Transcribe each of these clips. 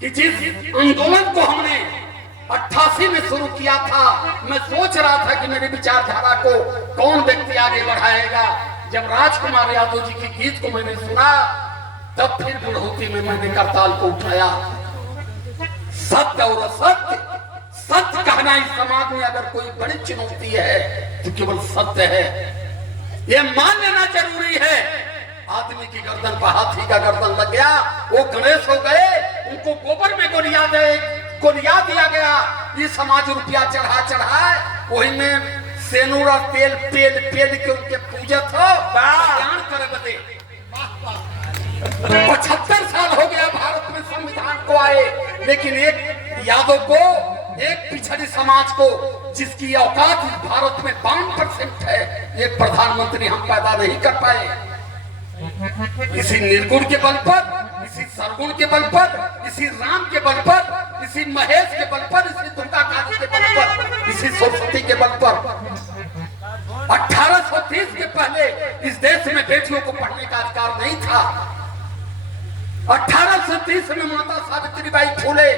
कि जिस आंदोलन को हमने 88 में शुरू किया था, मैं सोच रहा था कि मेरी विचारधारा को कौन व्यक्ति आगे बढ़ाएगा। जब राजकुमार यादव जी की गीत को मैंने सुना, तब फिर बुढ़ौती में मैंने करताल को उठाया। सत्य और असत्य, सत्य कहना इस समाज में अगर कोई बड़ी चुनौती है तो केवल सत्य है, ये मान लेना जरूरी है। आदमी की गर्दन पर हाथी का गर्दन लग गया, वो गणेश हो गए, उनको गोबर में गोलिया दिया गया। ये समाज रुपया चढ़ा वही में सेनूर और तेल पेल के उनके पूजत हो ज्ञान करे बदे। 75 साल हो गया भारत में संविधान को आए, लेकिन एक यादव को, एक पिछड़ी समाज को, जिसकी औकात इस भारत में 52% है, एक प्रधानमंत्री हम पैदा नहीं कर पाए। इसी निर्गुण के बल पर, इसी सरगुण के बल पर, इसी राम के बल पर, इसी महेश के बल पर, इसी दुर्गा काली के बल पर, इसी सरस्वती के बल पर 1830 के पहले इस देश में बेटियों को पढ़ने का अधिकार नहीं था। 1830 में माता सावित्रीबाई फूले,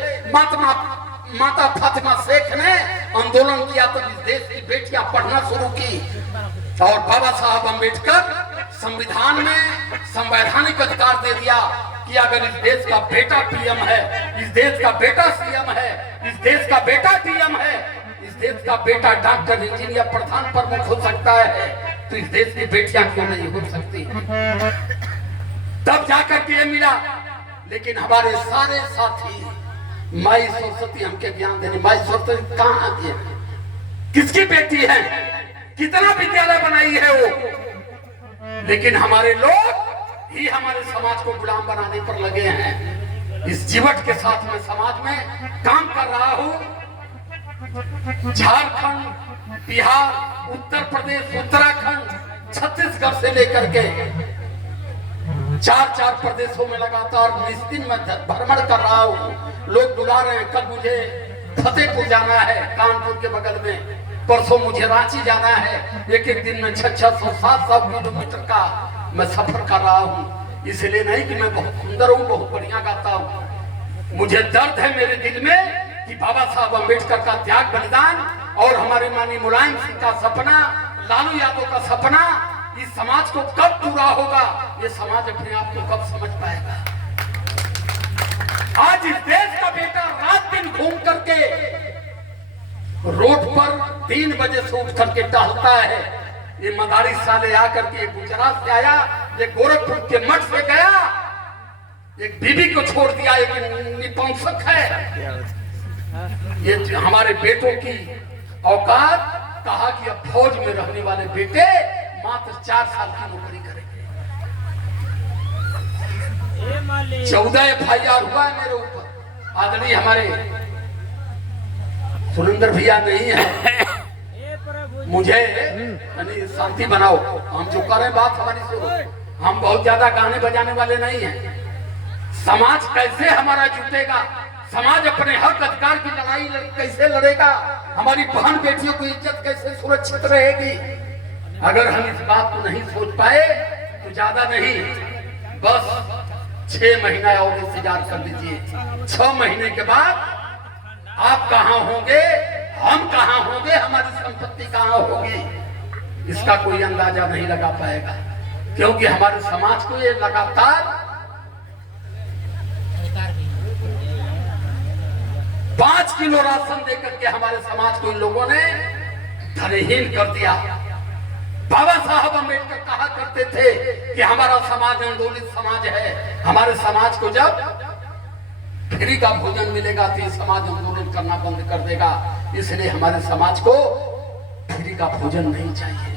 माता फातिमा शेख ने आंदोलन किया, तो इस देश की बेटियां पढ़ना शुरू की। और बाबा साहब अम्बेडकर संविधान में संवैधानिक अधिकार दे दिया कि अगर इस देश का बेटा पीएम है, इस देश का बेटा सीएम है, इस देश का बेटा डीएम है, इस देश का बेटा डॉक्टर, इंजीनियर, प्रधान प्रमुख हो सकता है, तो इस देश की बेटियां क्यों नहीं हो सकती। तब जाकर के ये मिला। लेकिन हमारे सारे साथी माई सरस्वती हमके ज्ञान देने, माई सरस्वती कहाँ आती है, किसकी बेटी है, कितना विद्यालय बनाई है वो, लेकिन हमारे लोग ही हमारे समाज को गुलाम बनाने पर लगे हैं। इस जीवट के साथ मैं समाज में काम कर रहा हूँ। झारखंड, बिहार, उत्तर प्रदेश, उत्तराखंड, छत्तीसगढ़ से लेकर के 4 प्रदेशों में लगातार 20 दिन में भ्रमण कर रहा हूँ। लोग बुला रहे हैं, कल मुझे फतेहपुर जाना है, कानपुर के बगल में, परसों मुझे रांची जाना है। एक दिन में 600-700 किलोमीटर का मैं सफर कर रहा हूँ। इसलिए नहीं कि मैं बहुत सुंदर हूँ, बहुत बढ़िया गाता हूँ। मुझे दर्द है मेरे दिल में कि बाबा साहब अम्बेडकर का त्याग बलिदान और हमारे माननीय मुलायम सिंह का सपना, लालू यादव का सपना इस समाज को कब पूरा होगा, ये समाज अपने आप को कब समझ पाएगा। आज इस देश का बेटा रात दिन घूम करके रोड पर 3 बजे से उठ करके टहलता है। ये मदारी साले आकर के गुजरात से आया, ये गोरखपुर के मठ से गया, एक बीबी को छोड़ दिया, एक निपुंसक है। ये हमारे बेटों की औकात, कहा कि अब फौज में रहने वाले बेटे मात्र 4 साल की नौकरी करेंगे। 14 FIR हुआ है मेरे ऊपर। आदरणीय हमारे सुरेंद्र भैया नहीं है, मुझे शांति बनाओ, हम जो कर रहे हैं बात हमारी सुनो। हम बहुत ज्यादा गाने बजाने वाले नहीं हैं। समाज कैसे हमारा जुटेगा, समाज अपने हक अधिकार की लड़ाई कैसे लड़ेगा, हमारी बहन बेटियों की इज्जत कैसे सुरक्षित रहेगी, अगर हम इस बात को नहीं सोच पाए तो ज्यादा नहीं, बस 6 महीना और इंतजार कर लीजिए। 6 महीने के बाद आप कहां होंगे, हम कहां होंगे, हमारी संपत्ति कहां होगी, इसका कोई अंदाजा नहीं लगा पाएगा। क्योंकि हमारे समाज को ये लगातार 5 किलो राशन देकर के हमारे समाज को इन लोगों ने धनहीन कर दिया। बाबा साहब अम्बेडकर कहा करते थे कि हमारा समाज आंदोलित समाज है। हमारे समाज को जब फ्री का भोजन मिलेगा तो ये समाज आंदोलन करना बंद कर देगा। इसलिए हमारे समाज को फ्री का भोजन नहीं चाहिए।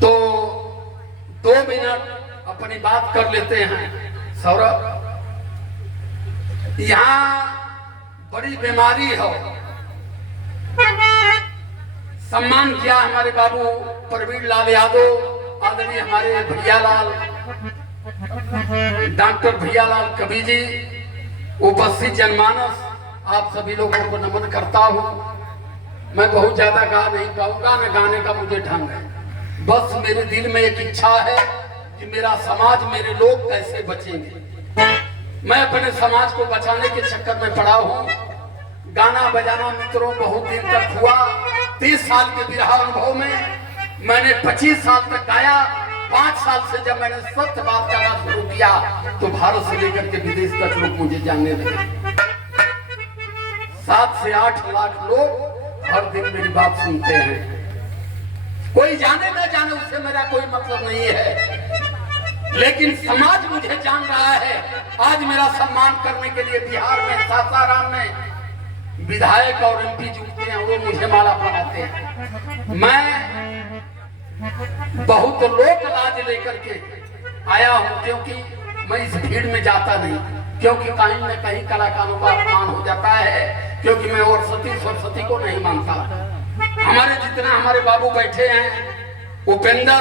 तो 2 मिनट अपनी बात कर लेते हैं। सौरभ, यहाँ बड़ी बीमारी हो, सम्मान किया हमारे बाबू प्रवीण लाल यादव, आदरणीय हमारे भैयालाल, डॉक्टर भैयालाल कवि जी, उपस्थित जनमानस, आप सभी लोगों को नमन करता हूं। मैं बहुत ज्यादा गा नहीं पाऊंगा, न गाने का मुझे ढंग है, बस मेरे दिल में एक इच्छा है कि मेरा समाज, मेरे लोग कैसे बचेंगे। मैं अपने समाज को बचाने के चक्कर में पड़ा हूँ। गाना बजाना मित्रों बहुत दिन तक हुआ। 30 साल के विरहा अनुभव में मैंने 25 साल तक गाया। 5 साल से जब मैंने सत्य बात करना शुरू किया तो भारत से लेकर के विदेश तक लोग मुझे जानने लगे। 7 से 8 लाख लोग हर दिन मेरी बात सुनते हैं। कोई जाने ना जाने उससे मेरा कोई मतलब नहीं है, लेकिन समाज मुझे जान रहा है। आज मेरा सम्मान करने के लिए बिहार में सासाराम में विधायक और एमपी जुटते हैं, वो मुझे माला पहनाते हैं। मैं बहुत लोक लाज लेकर के आया हूं, क्योंकि मैं इस भीड़ में जाता नहीं, क्योंकि कहीं न कहीं कलाकारों का अपमान हो जाता है, क्योंकि मैं और सरस्वती को नहीं मानता। हमारे जितना हमारे बाबू बैठे हैं, उपेंद्र,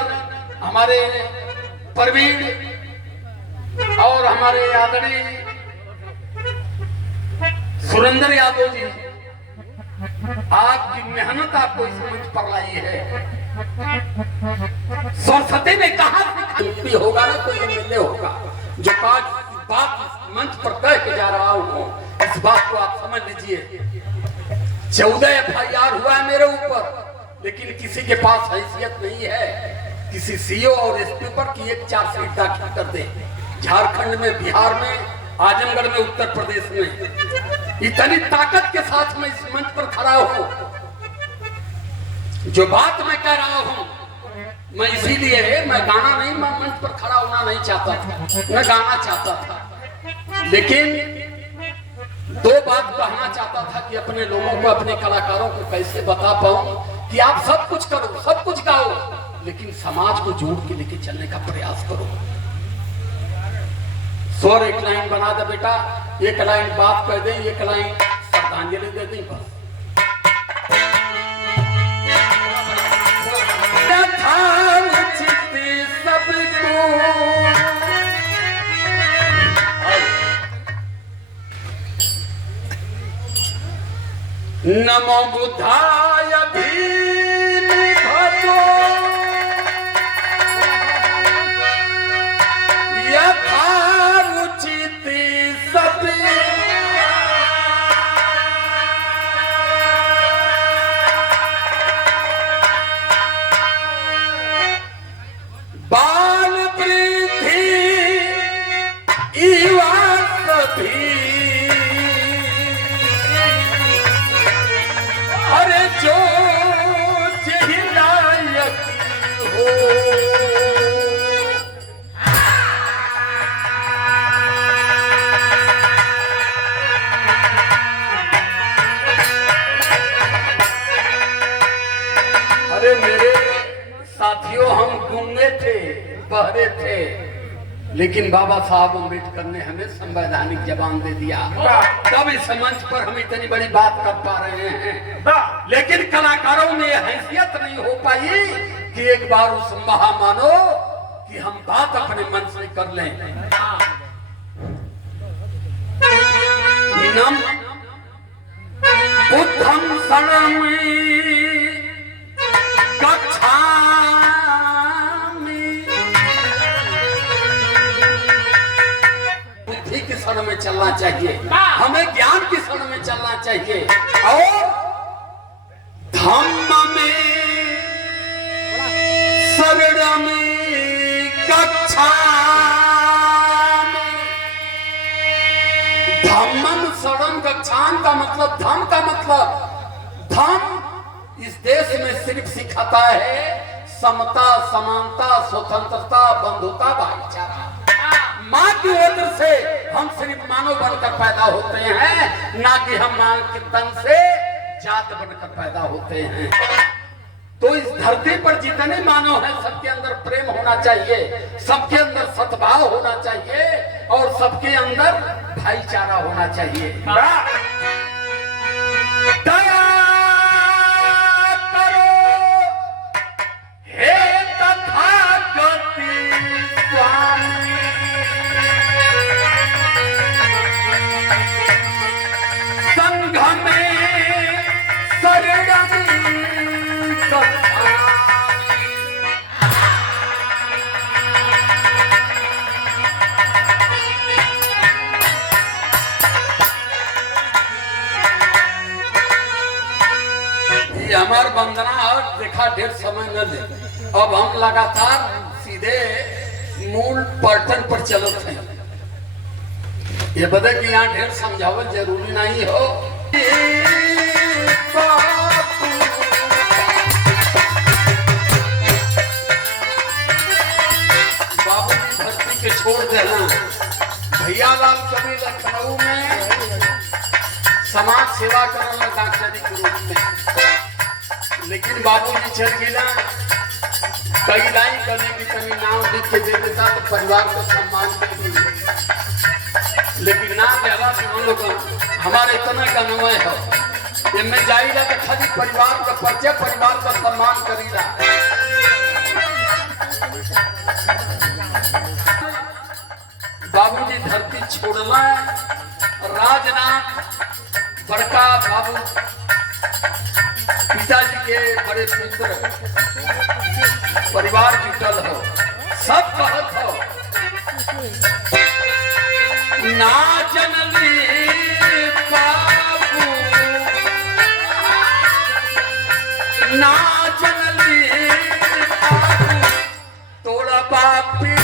हमारे परवीन और हमारे आदरणीय सुरेंद्र यादव जी, आपकी मेहनत आपको इस मंच पर लाई है। सरस्वती ने कहा भी होगा ना, कोई एमएलए होगा जो बात मंच पर कह के जा रहा हूं, इस बात को आप समझ लीजिए। 14 FIR हुआ है मेरे ऊपर, लेकिन किसी के पास हैसियत नहीं है किसी सीओ और एसपी पर कि एक चार्जशीट दाखिल कर दे। झारखंड में, बिहार में, आजमगढ़ में, उत्तर प्रदेश में इतनी ताकत के साथ मैं इस मंच पर खड़ा हूं। जो बात मैं कह रहा हूं, मैं इसीलिए मैं गाना नहीं, मैं मंच पर खड़ा होना नहीं चाहता था, मैं गाना चाहता था, लेकिन 2 बात कहना चाहता था कि अपने लोगों को, अपने कलाकारों को कैसे बता पाऊं कि आप सब कुछ करो, सब कुछ गाओ, लेकिन समाज को जोड़ के लेके चलने का प्रयास करो। स्वर एक लाइन बना दे बेटा, एक लाइन बात कह दे, एक लाइन श्रद्धांजलि दे दे, बस। नमो बुद्धाय भीमभद्रो यथा उचित सभी बाल वृद्धि युवा सभी, अरे जो लायक हो। अरे मेरे साथियों, हम गूंगे थे, बहरे थे, लेकिन बाबा साहब अम्बेडकर ने हमें संवैधानिक जबान दे दिया। तब इस मंच पर हम इतनी बड़ी बात कर पा रहे हैं, लेकिन कलाकारों में हैसियत नहीं हो पाई कि एक बार उस महामानो कि हम बात अपने मन से कर लें। नम बुद्धं शरणं शरण में चलना चाहिए, हमें ज्ञान की शरण में चलना चाहिए, और धम्म में शरण गच्छामि। धम्मं शरण गच्छामि का मतलब, धम्म का मतलब, धम्म इस देश में सिर्फ सिखाता है समता, समानता, स्वतंत्रता, बंधुता, भाईचारा। माँ की ओर से हम सिर्फ मानव बनकर पैदा होते हैं, ना कि हम माँ के तन से जात बनकर पैदा होते हैं। तो इस धरती पर जितने मानव हैं, सबके अंदर प्रेम होना चाहिए, सबके अंदर सद्भाव होना चाहिए, और सबके अंदर भाईचारा होना चाहिए। दया करो हे तथागति स्वामी, संघ में शरणं गच्छामि। वंदना और देखा ढेर समय न ले। अब हम लगातार सीधे मूल पैटर्न पर चलते हैं। ये बता कि यहाँ ढेर समझावल जरूरी नहीं हो। बाबूजी धरती के छोड़ देना। भैया लाल कभी लखनऊ में समाज सेवा करने डॉक्टरी के रूप में, लेकिन बाबूजी चल गया। कई लाइन करने की कमी नाम लिख के दे देता तो परिवार को सम्मान कर दी, लेकिन ना देला से हम लोग हमारे इतना का नमय है। इनमें जाइला तो खाली परिवार का परिचय, परिवार का सम्मान करीला। बाबूजी धरती छोड़ला, राजनाथ बड़का बाबू पिताजी के बड़े पुत्र परिवार जुटल हो, सब कहत हो ना जनली बाबू ना जनली बाबू तोड़ा बापी